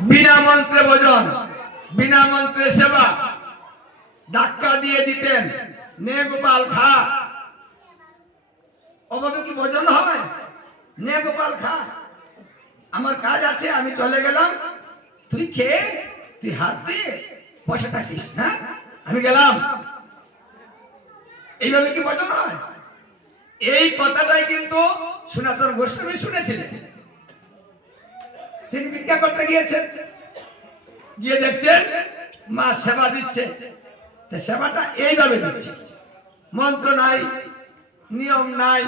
বিনা মন্ত্রে ভোজন, বিনা মন্ত্রে সেবা। ধাক্কা দিয়ে দিতেন, নে গোপাল খা। অভাবে কি ভোজন হয়? নে গোপাল খা। আমার কাজ আছে, আমি চলে গেলাম। তুই খেয়ে তুই হাত দিয়ে বসে থাকিস হ্যাঁ? আমি গেলাম। এইভাবে কি ভোজন হয়? এই কথাটাই কিন্তু সনাতন গোস্বামী শুনেছিলেন। তিনি ভিক্ষা করতে গিয়েছেন। গিয়ে দেখছেন, মা সেবা দিচ্ছে। সেবাটা এইভাবে দিচ্ছে। মন্ত্র নাই, নিয়ম নাই,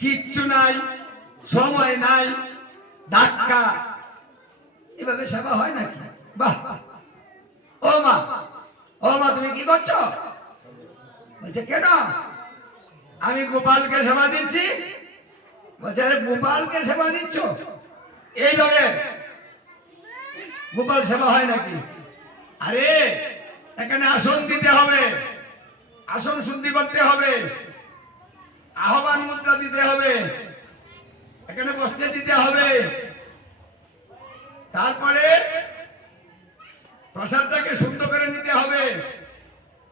কিচ্ছু নাই, সময় নাই, ধাক্কা। এভাবে সেবা হয় নাকি? বাহ! ও মা ও মা, তুমি কি করছ? বলছে, কেন? আমি গোপালকে সেবা দিচ্ছি। বলছে গোপালকে সেবা দিচ্ছ? এইভাবে গোপাল সেবা হয় নাকি? আরে, এখানে আসন দিতে হবে, আসন শুদ্ধি করতে হবে, আহ্বান মুদ্রা দিতে হবে, এখানে বসতে দিতে হবে। তারপরে প্রসাদটাকে শুদ্ধ করে নিতে হবে,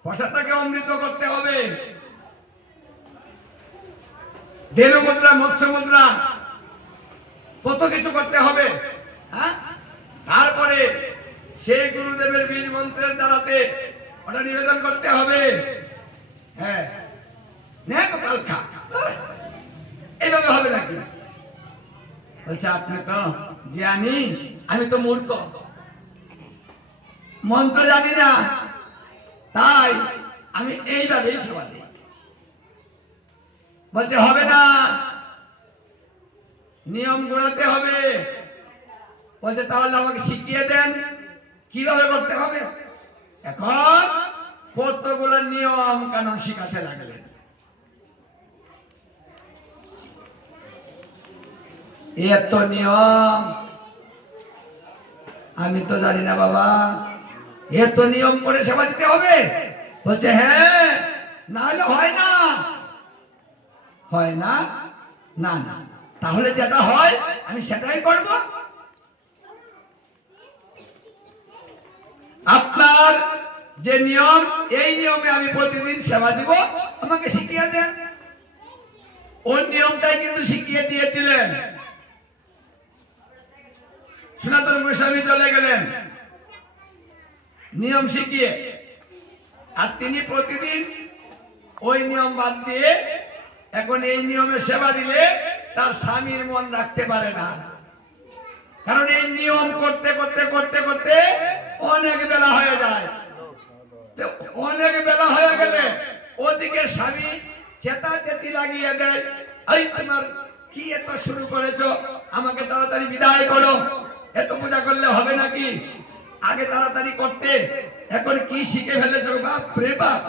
প্রসাদটাকে অমৃত করতে হবে। ধেনু মুদ্রা, মৎস্য মুদ্রা কত কিছু করতে হবে হ্যাঁ? তারপরে সেই গুরুদেবের বীজ মন্ত্রের দ্বারাতে ওটা নিবেদন করতে হবে। হ্যাঁ। এইভাবে হবে নাকি? বলছে, আপনি তো জ্ঞানী, আমি তো মূর্খ। মন্ত্র জানি না। তাই আমি এইভাবেই সেবা দিই। বলছে, হবে না। নিয়ম গুণাতে হবে। বলছে, তাহলে আমাকে শিখিয়ে দেন, কীভাবে করতে হবে? এখন কতগুলো নিয়ম কানুন শিখাতে লাগলেন। এত নিয়ম, আমি তো জানি না বাবা। এত নিয়ম করে সেবা দিতে হবে? বলছে হ্যাঁ না হলে হয় না। হয় না? না না। তাহলে যেটা হয়, আমি সেটাই করব। আপনার যে নিয়ম, এই নিয়মে আমি প্রতিদিন সেবা দিব, আমাকে শিখিয়ে দেন। ওর নিয়মটাই কিন্তু শিখিয়ে দিয়েছিলেন। সনাতন গোস্বামী চলে গেলেন। নিয়ম শিখিয়ে। আর তিনি প্রতিদিন ওই নিয়ম বাদ দিয়ে এখন এই নিয়মে সেবা দিলে তার স্বামীর মন রাখতে পারে না। কারণ এই নিয়ম করতে করতে করতে করতে অনেক বেলা হয়ে যায়। অনেক বেলা হয়ে গেলে ওদিকে স্বামী চেতা চেতি লাগিয়ে দেয় তোমার কি এত শুরু করেছ? আমাকে তাড়াতাড়ি বিদায় করো। এত পূজা করলে হবে নাকি? আগে তাড়াতাড়ি করতে। এখন কি শিখে ফেলেছো বাপ রে বাপ?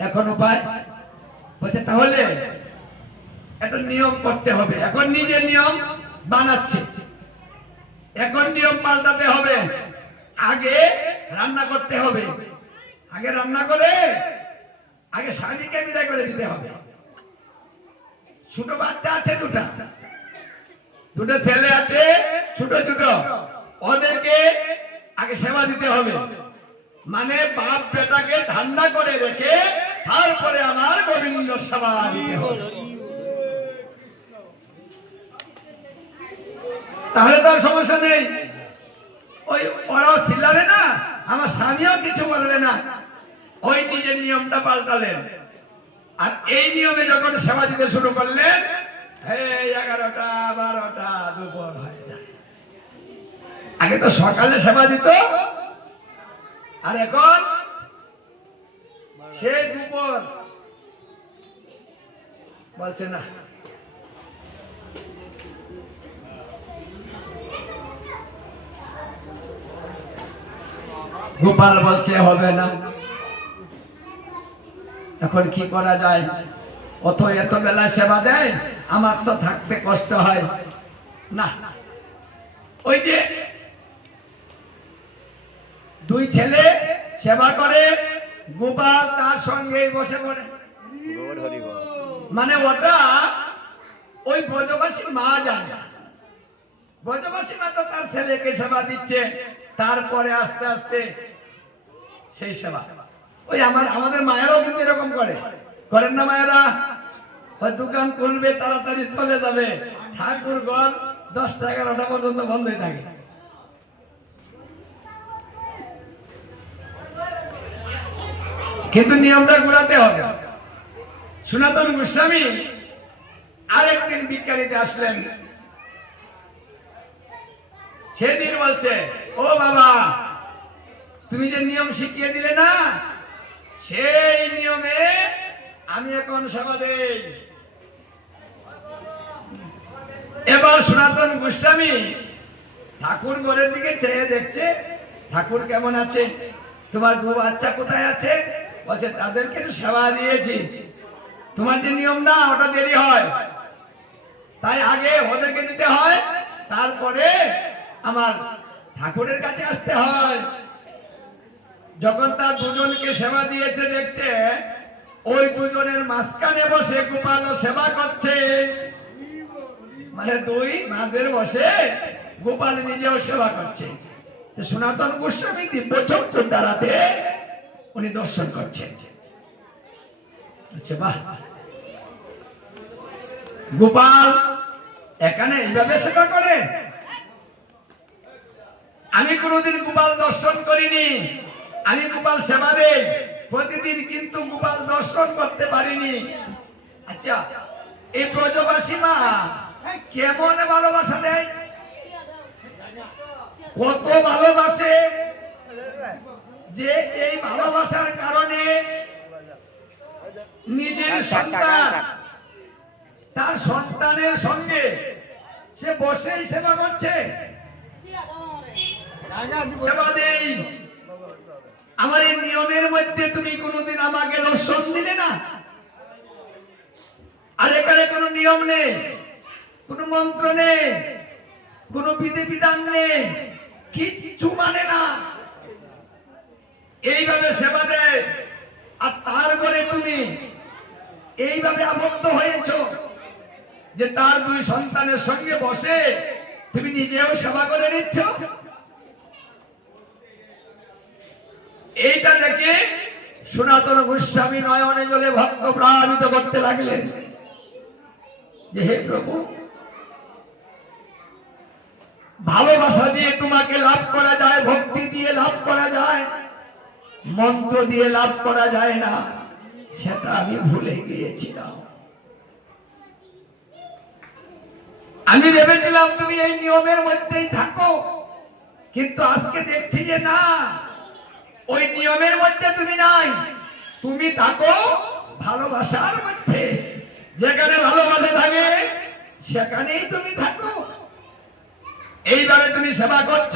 এখন উপায় বলছে, তাহলে একটা নিয়ম করতে হবে। এখন নিজে নিয়ম বানাচ্ছে। এখন নিয়ম পাল্টাতে হবে। আগে রান্না করতে হবে। আগে রান্না করে, আগে স্বামীকে বিদায় করে দিতে হবে। ছোট বাচ্চা আছে দুটা। দুটো ছেলে আছে, ছোট ছোট। ওদেরকে আগে সেবা দিতে হবে। মানে বাপ বেটাকে ঠান্ডা করে রেখে তারপরে আমার গোবিন্দ সেবা দিতে হবে। তাহলে তো আর সমস্যা নেই। ওই ওরাও চিল্লাবে না, আমার স্বামীও কিছু বলবে না। ওই নিজের নিয়মটা পাল্টালেন। আর এই নিয়মে যখন সেবা দিতে শুরু করলেন এগারোটা, বারোটা, দুপুর হয়ে যায়। আগে তো সকালে সেবা দিত, আর এখন সে দুপুর বলছে না। গোপাল বলছে, হবে না। এখন কি করা যায়? অত এত বেলা সেবা দেয়? আমার তো থাকতে কষ্ট হয়। না। ওই যে দুই ছেলে সেবা করে গোপাল তার সঙ্গেই বসে পড়ে। মানে ওটা ওই ব্রজবাসী মা জানে। ব্রজবাসী মা তো তার ছেলেকে সেবা দিচ্ছে তারপরে আস্তে আস্তে সেই সেবা। ওই আমার আমাদের মায়েরাও কিন্তু এরকম করে। করেন না মায়েরা? ওই দোকান খুলবে তাড়াতাড়ি চলে যাবে। ঠাকুর ঘর দশটা এগারোটা পর্যন্ত বন্ধই থাকে। কিন্তু নিয়মটা ঘুরাতে হবে। সনাতন গোস্বামী আরেকদিন বিজ্ঞানীতে আসলেন। সেদিন বলছে, ও বাবা, তুমি যে নিয়ম শিখিয়ে দিলে না, সেই নিয়মে আমি এখন সেবা দেই এবার সনাতন গোস্বামী ঠাকুর ঘরের দিকে চেয়ে দেখছে, ঠাকুর কেমন আছে? তোমার দু বাচ্চা কোথায় আছে? বলছে, তাদেরকে একটু সেবা দিয়েছি। তোমার যে নিয়ম না, ওটা দেরি হয়। তাই আগে ওদেরকে দিতে হয়, তারপরে আমার ঠাকুরের কাছে আসতে হয়। যখন তার দুজনকে সেবা দিয়েছে, দেখছে ওই দুজনের মাঝখানে বসে গোপাল সেবা করছে। মানে দুই মাঝের বসে গোপাল নিজেও সেবা করছে। সনাতন গোস্বামী দিব্য চক্ষুর দ্বারাতে উনি দর্শন করছেন। আচ্ছা বাহ। গোপাল, এখানে এইভাবে সেবা করে? আমি কোনোদিন গোপাল দর্শন করিনি। আমি গোপাল সেবা দেই। প্রতিদিন কিন্তু গোপাল দর্শন করতে পারিনি। আচ্ছা এই ব্রজবাসী মা কেমন ভালোবাসা দেয়? কত ভালোবাসে? যে এই ভালোবাসার কারণে নিজের সন্তান তার সন্তানের সঙ্গে সে বসেই সেবা করছে। আমার এই নিয়মের মধ্যে তুমি কোনোদিন আমাকে দর্শন দিলে না? আর এখানে কোনো নিয়ম নেই কোনো মন্ত্র নেই কোনো বিধি বিধান নেই কিচ্ছু মানে না। এইভাবে সেবা দেয়। আর তার ঘরে তুমি এইভাবে আবদ্ধ হয়েছো যে তার দুই সন্তানের সঙ্গে বসে তুমি নিজেও সেবা করে নিচ্ছ? এইটা দেখে সনাতন গোস্বামী নয়নে জলে ভক্ত প্লাবিত করতে লাগলেন। যে হে প্রভু, ভালোবাসা দিয়ে তোমাকে লাভ করা যায়, ভক্তি দিয়ে লাভ করা যায়। মন্ত্র দিয়ে লাভ করা যায় না, সেটা আমি ভুলে গিয়েছিলাম। আমি ভেবেছিলাম তুমি এই নিয়মের মধ্যেই থাকো, কিন্তু আজকে দেখছি যে না, ওই নিয়মের মধ্যে তুমি নাই। তুমি থাকো ভালোবাসার মধ্যে। যেখানে ভালোবাসা থাকে, সেখানেই তুমি থাকো। এইভাবে তুমি সেবা করছ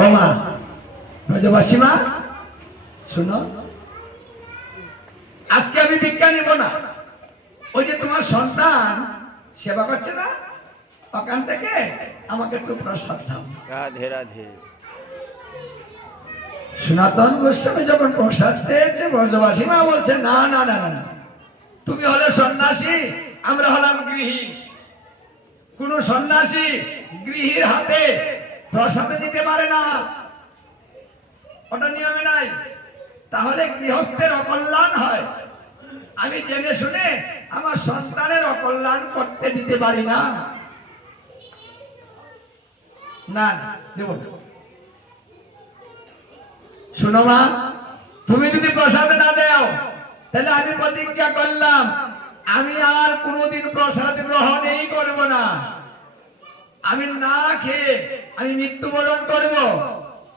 ও মা ব্রজবাসী মা শুনো। আজকে আমি বিজ্ঞান নেব না। ওই যে তোমার সন্তান সেবা করছে না? ওখান থেকে আমাকে একটু প্রসাদ দাও। রাধে রাধে। সনাতন গোস্বামী যখন প্রসাদ চেয়েছে ব্রজবাসী মা বলছে না না না না। তুমি হলে সন্ন্যাসী আমরা হলাম গৃহী। কোন সন্ন্যাসী গৃহীর হাতে প্রসাদ দিতে পারে না। ওটা নিয়মে নাই। তাহলে গৃহস্থের অকল্যাণ হয়। আমি জেনে শুনে আমার সন্তানের অকল্যাণ করতে দিতে পারি না। না দেব শুনো মা, তুমি যদি প্রসাদ না দেও, তাহলে আমি প্রতিজ্ঞা করলাম, আমি আর কোনোদিন প্রসাদ গ্রহণই করব না। আমি না খেয়ে আমি মৃত্যুবরণ করব।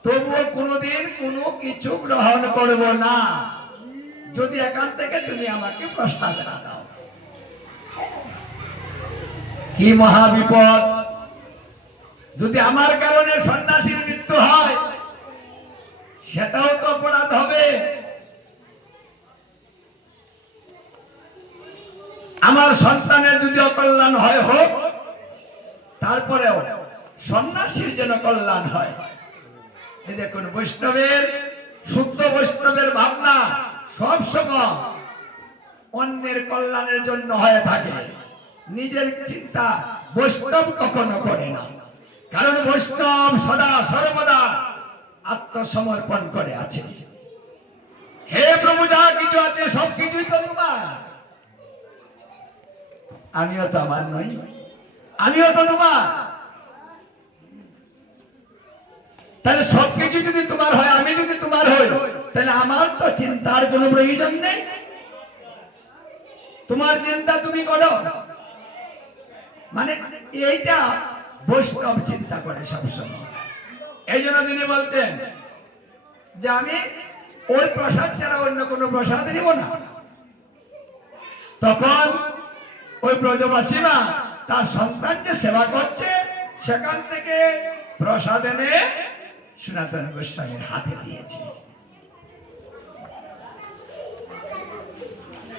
তবুও কোনোদিন কোনো কিছু গ্রহণ করব না। যদি এখান থেকে তুমি আমাকে প্রসাদ না দাও। কি মহা বিপদ। যদি আমার কারণে সন্ন্যাসীর মৃত্যু হয়, সেটাও তো অপরাধ হবে। আমার সন্তানের যদি অকল্যাণ হয় হোক, তারপরেও সন্ন্যাসীর যেন কল্যাণ হয়। এই দেখুন, বৈষ্ণবের, শুদ্ধ বৈষ্ণবের ভাবনা সব সময় অন্যের কল্যাণের জন্য হয়ে থাকে। নিজের চিন্তা বৈষ্ণব কখনো করে না। কারণ বৈষ্ণব সদা সর্বদা আত্মসমর্পণ করে আছে। হে প্রভু, যা কিছু আছে, সব কিছুই তো তোমার। আমিও তো আমার নই। আমিও তো তোমার। তাহলে সবকিছু যদি তোমার হয়, আমি যদি তোমার হই, তাহলে আমার তো চিন্তার কোনো প্রয়োজন নেই। তোমার চিন্তা তুমি করো। মানে এইটা বৈষ্ণব চিন্তা করে সবসময়। এই জন্য তিনি বলছেন যে আমি ওই প্রসাদ ছাড়া অন্য কোনো প্রসাদ নিব না। তখন ওই ব্রজবাসীরা তার সন্তান যে সেবা করছে, সেখান থেকে প্রসাদ এনে সনাতন গোস্বামীর হাতে দিয়েছে।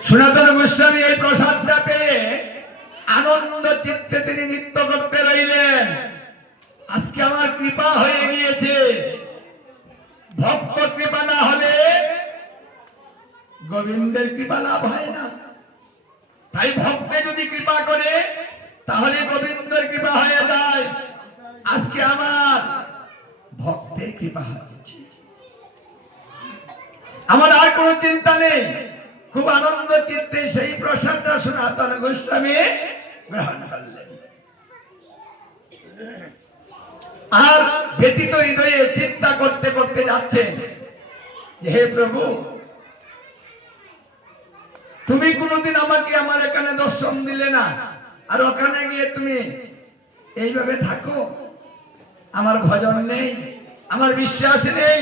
সনাতন গোস্বামী এই প্রসাদটা পেয়ে আনন্দ চিত্তে তিনি নৃত্য করতে রইলেন। আজকে আমার কৃপা হয়ে গিয়েছে। ভক্ত কৃপা না হলে গোবিন্দের কৃপা লাভ হয় না। তাই ভক্তে যদি কৃপা করে, তাহলে গোবিন্দের কৃপা হয়ে যায়। আজকে আমার ভক্তের কৃপা হয়েছে। আমার আর কোনো চিন্তা নেই। খুব আনন্দ চিত্তে সেই প্রসাদটা সনাতন গোস্বামী গ্রহণ করলেন। আর ব্যতীত হৃদয়ে চিন্তা করতে করতে যাচ্ছে যে, হে প্রভু, তুমি কোনোদিন আমাকে আমার এখানে দর্শন দিলে না। আর ওখানে গিয়ে তুমি এইভাবে থাকো। আমার ভজন নেই। আমার বিশ্বাস নেই।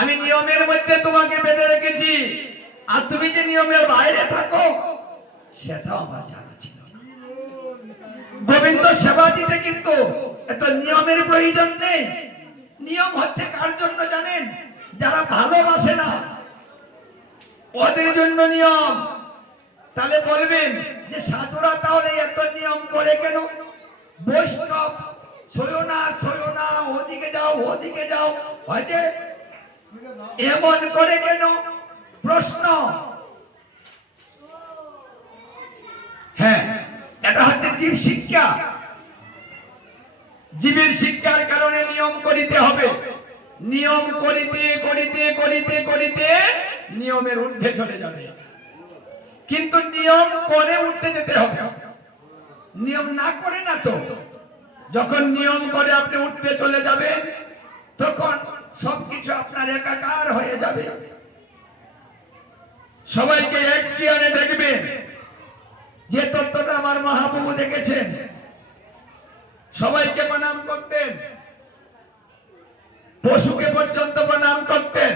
আমি নিয়মের মধ্যে তোমাকে বেঁধে রেখেছি। আর তুমি যে নিয়মের বাইরে থাকো, সেটাও আমার জানা ছিল গোবিন্দ সেবা দিতে কিন্তু এত নিয়মের প্রয়োজন নেই। নিয়ম হচ্ছে কার জন্য জানেন? যারা ভালোবাসে না, ওদের জন্য নিয়ম। তাহলে বলবেন যে সাধুরা তাহলে এত নিয়ম করে কেন? বৈষ্ণব ছয়ো না ছয়ো না ওদিকে যাও। হয়তো এমন করে কেন? প্রশ্ন। হ্যাঁ এটা হচ্ছে জীব শিক্ষা। জীবের শিক্ষার কারণে নিয়ম করিতে হবে। নিয়ম করিতে করিতে করিতে করিতে নিয়মের ঊর্ধ্বে চলে যাবে। কিন্তু নিয়ম করে উঠতে যেতে হবে। নিয়ম না করে না তো? যখন নিয়ম করে আপনি উঠতে চলে যাবেন তখন সবকিছু আপনার একাকার হয়ে যাবে। সবাইকে এক জ্ঞানে দেখবেন। যে তত্ত্বটা আমার মহাপ্রভু দেখেছেন। সবাইকে প্রণাম করতেন। পশুকে পর্যন্ত প্রণাম করতেন।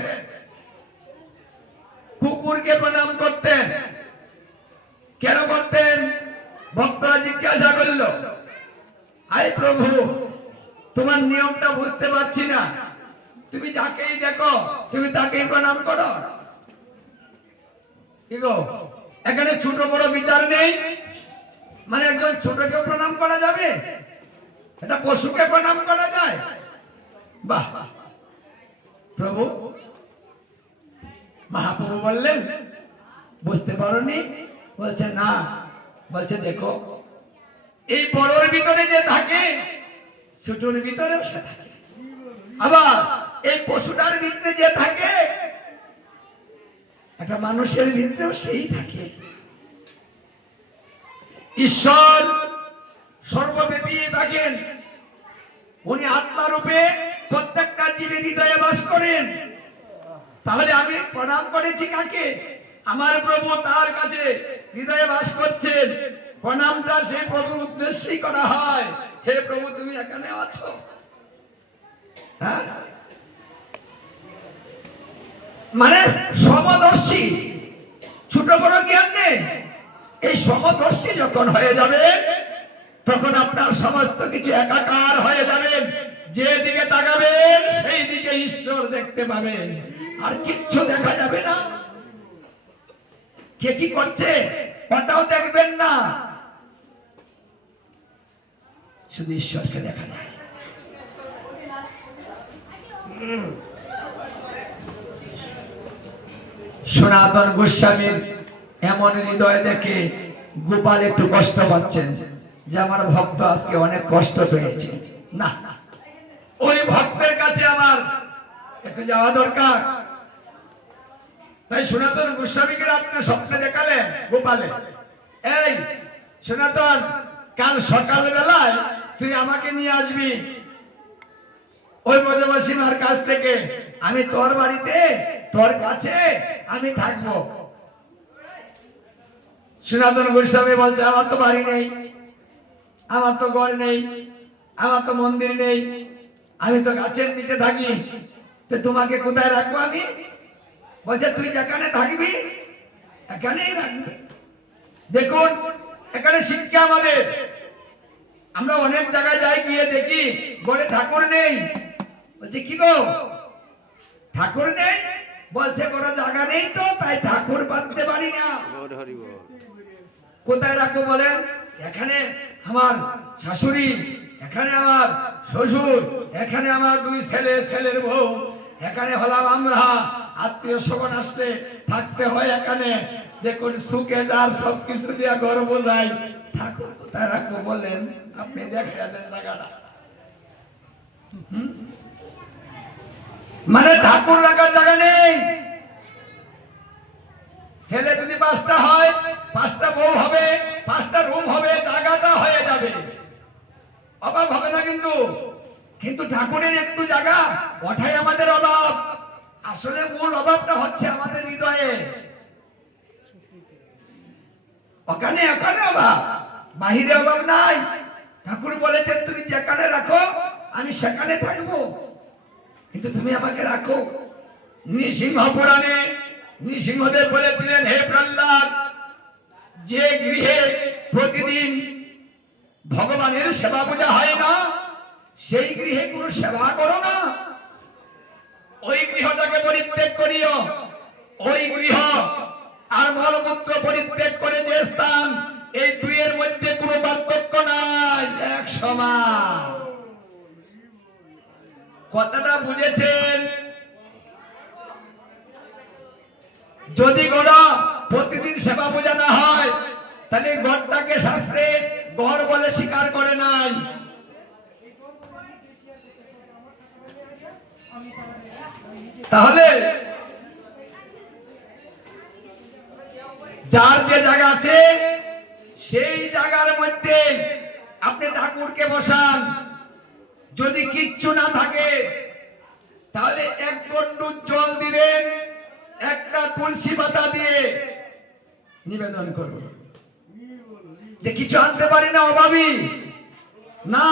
কুকুরকে প্রণাম করতেন। কেন করতেন? ভক্তরা জিজ্ঞাসা করল আই প্রভু তোমার নিয়মটা বুঝতে পারছি না। তুমি যাকেই দেখো, তুমি তাকেই প্রণাম করো। কি গো? এখানে ছোট বড় বিচার নেই? মানে একজন ছোটকেও প্রণাম করা যাবে? এটা পশুকে প্রণাম করা যায়? বাহ! প্রভু, মহাপ্রভু বললেন, বুঝতে পারোনি? বলছে, না। বলছে, দেখো, এই বড়র ভিতরে যে থাকে ছোটর ভিতরেও সে থাকে। আবার এই পশুটার ভিতরে যে থাকে, একটা মানুষের ভিতরেও সেই থাকে। ঈশ্বর সর্বব্যাপী থাকেন। উনি আত্মারূপে প্রত্যেকটা জীবের হৃদয়ে বাস করেন। তাহলে আমি প্রণাম করেছি কাকে? আমার প্রভু তার কাছে হৃদয়ে বাস করছেন। প্রণামটা সেই প্রভুর উদ্দেশ্যেই করা হয়। হে প্রভু, তুমি এখানে আছো? হ্যাঁ? মানে সমদর্শী, ছোট বড় জ্ঞান নেই। এই সমদর্শী যখন হয়ে যাবে, তখন আপনার সমস্ত কিছু একাকার হয়ে যাবে। যে দিকে তাকাবেন সেই দিকে ঈশ্বর দেখতে পাবেন। আর কিচ্ছু দেখা যাবে না। কে কি করছে? ওটাও দেখবেন না। শুধু ঈশ্বরকে দেখা যায়। সনাতন গোস্বামীর এমন হৃদয় দেখে গোপাল একটু কষ্ট পাচ্ছেন যে আমার ভক্ত আজকে অনেক কষ্ট পেয়েছে। না, ওই ভক্তের কাছে আমার একটু যাওয়া দরকার। তাই সনাতন গোস্বামীকে আপনি স্বপ্নে দেখালেন গোপালে। এই সনাতন, কাল সকাল বেলায় তুই আমাকে নিয়ে আসবি। ওই মজাবাসীমার কাছ থেকে আমি তোর বাড়িতে, তোর কাছে আমি থাকব। সনাতন গোস্বামী বলছে, আমার তো বাড়ি নেই, আমার তো ঘর নেই, আমার তো মন্দির নেই, আমি তো গাছের নিচে থাকি। তো তোমাকে কোথায় রাখব আমি? বলছে, তুই যেখানে থাকবি, এখানেই রাখবি। দেখুন, এখানে শিক্ষা আমাদের। আমরা অনেক জায়গায় যাই গিয়ে দেখি ঘরে ঠাকুর নেই। বলছে কি গো? ঠাকুর নেই? বলছে কোনো জায়গা নেই তো তাই ঠাকুর বাঁধতে পারি না। কোথায় রাখব বলেন? এখানে আমার শাশুড়ি এখানে আমার শ্বশুর এখানে আমার দুই ছেলে ছেলের বউ এখানে হলাম আমরা। আত্মীয় স্বজন আসলে থাকতে হয় এখানে। দেখুন সুখে যার সব কিছু দিয়া গর্ব যায়। ঠাকুর কোথায় রাখব বললেন মানে ঠাকুর রাখার জায়গা নেই। ছেলে যদি পাঁচটা হয়, পাঁচটা বউ হবে, পাঁচটা রুম হবে, জায়গাটা হয়ে যাবে। অভাব হবে না কিন্তু। কিন্তু ঠাকুরের একটু জায়গা ওঠাই আমাদের অভাব। আসলে মূল অভাবটা হচ্ছে আমাদের হৃদয়ে। ওখানে ওখানে অভাব। বাহিরে অভাব নাই। ঠাকুর বলেছেন, তুমি যেখানে রাখো, আমি সেখানে থাকব। কিন্তু তুমি আমাকে রাখো। নৃসিংহ পুরাণে নৃসিংহদেব বলেছিলেন, হে প্রহ্লাদ, যে গৃহে প্রতিদিন ভগবানের সেবা পূজা হয় না, সেই গৃহে কোনো সেবা করো না। ওই গৃহটাকে পরিত্যাগ করিও। ওই গৃহ আর মলমূত্র পরিত্যাগ করে যে স্থান এই দুইয়ের মধ্যে কোনো পার্থক্য নাই, এক সমান। কথাটা বুঝেছেন? যদি গড়া প্রতিদিন সেবা পূজা না হয়, তাহলে গড়টাকে শাস্ত্রে গড় বলে স্বীকার করে নাই। তাহলে যার যে জায়গা আছে সেই জায়গার মধ্যে আপনি ঠাকুরকে বসান। যদি কিচ্ছু না থাকে, তাহলে এক গন্ডু জল দিবেন, একটা তুলসী পাতা দিয়ে নিবেদন করুন। যে কিছু আনতে পারি না অভাবী। না,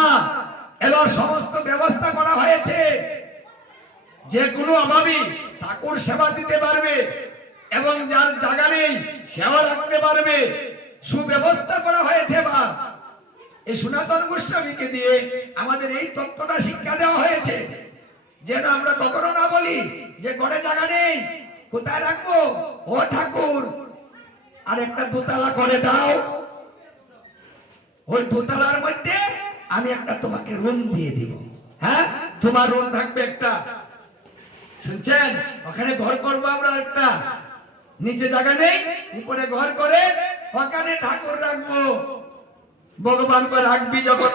এবার সমস্ত ব্যবস্থা করা হয়েছে। যে কোনো অভাবী ঠাকুর সেবা দিতে পারবে এবং যার জায়গা নেই সেবা রাখতে পারবে। সুব্যবস্থা করা হয়েছে বা এই সনাতন গোস্বামীকে দিয়ে আমাদের এই তত্ত্বটা শিক্ষা দেওয়া হয়েছে। যেন আমরা কখনো না বলি যে ঘরে জায়গা নেই, কোথায় রাখব? ও ঠাকুর, আর একটা দোতলা করে দাও। ওই দোতলার মধ্যে আমি একটা তোমাকে রুম দিয়ে দিব। হ্যাঁ? তোমার রুম থাকবে একটা। শুনছেন? ওখানে ঘর করব আমরা একটা। নিচে জায়গা নেই উপরে ঘর করে ঠাকুর রাখব। ভগবানকে রাখবি যখন।